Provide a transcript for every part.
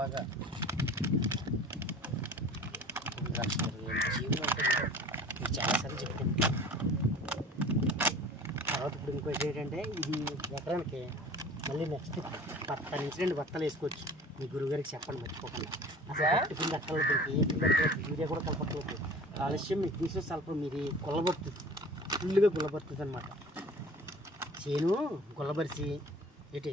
బాగా జీవనం ఉంటుంది. ఇది చాలాసార్లు చెప్తాను. తర్వాత ఇప్పుడు ఇంకోటి ఏంటంటే ఇది ఎకరానికి మళ్ళీ నెక్స్ట్ 10 నుంచి 2 బత్తాలు వేసుకోవచ్చు. మీ గురువుగారికి చెప్పండి మర్చిపోకుండా. అసలు కింద అక్కలు దొరికి యూరియా కూడా కలపట్లేదు. కాలుష్యం మీకు తీసే సల్ఫర్ మీరు గుల్లబడుతుంది, ఫుల్గా గుల్లబడుతుంది అనమాట. చేను గుల్లబరిసి ఏంటి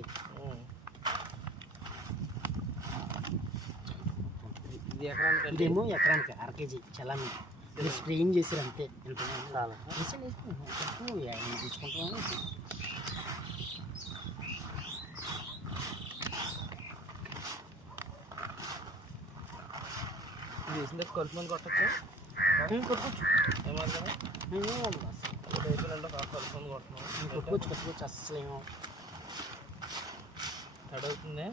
ఇదేమో ఎకరానికి 1/2 kg చలామీ మీరు స్ప్రేయింగ్ చేసారు అంతే. చాలా తీసుకుంటామని వేసిన కలుపు మంది కొట్టచ్చు. ఏమన్నా కొట్టుకోవచ్చు అస్సలు ఏమో తడవుతుంది.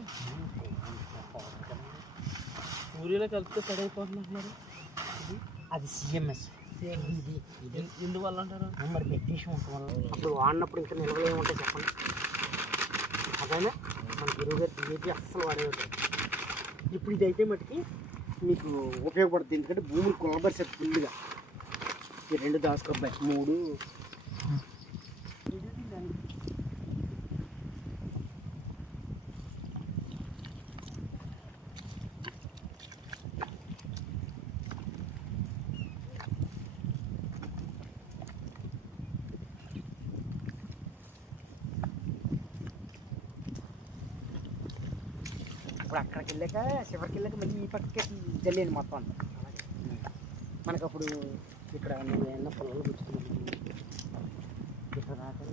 ఊరిలో కలిపితే తడైపోతున్నారు. అది సిఎంఎస్. ఇది ఇది ఎందువల్ల అంటారు మరి మెగ్నీషియం ఉండటం వల్ల. అప్పుడు వాడినప్పుడు ఇంకా నిల్వలు ఏముంటాయి చెప్పండి. అదైనా మన గురువు గారు డిఏపి అస్సలు వాడేవారు. ఇప్పుడు ఇది అయితే మటుకి మీకు ఉపయోగపడుతుంది. ఎందుకంటే భూములు కొలబరిసేది ఫుల్గా. ఈ 2 దాచుకోబ్బాయి 3 ఇప్పుడు అక్కడికి వెళ్ళాక చివరికి వెళ్ళాక మళ్ళీ ఈ పక్కకి జల్లేండి మొత్తం అంతా. మనకు అప్పుడు ఇక్కడ నేను పొలంలో కూర్చున్నాను. ఇక్కడ దాకా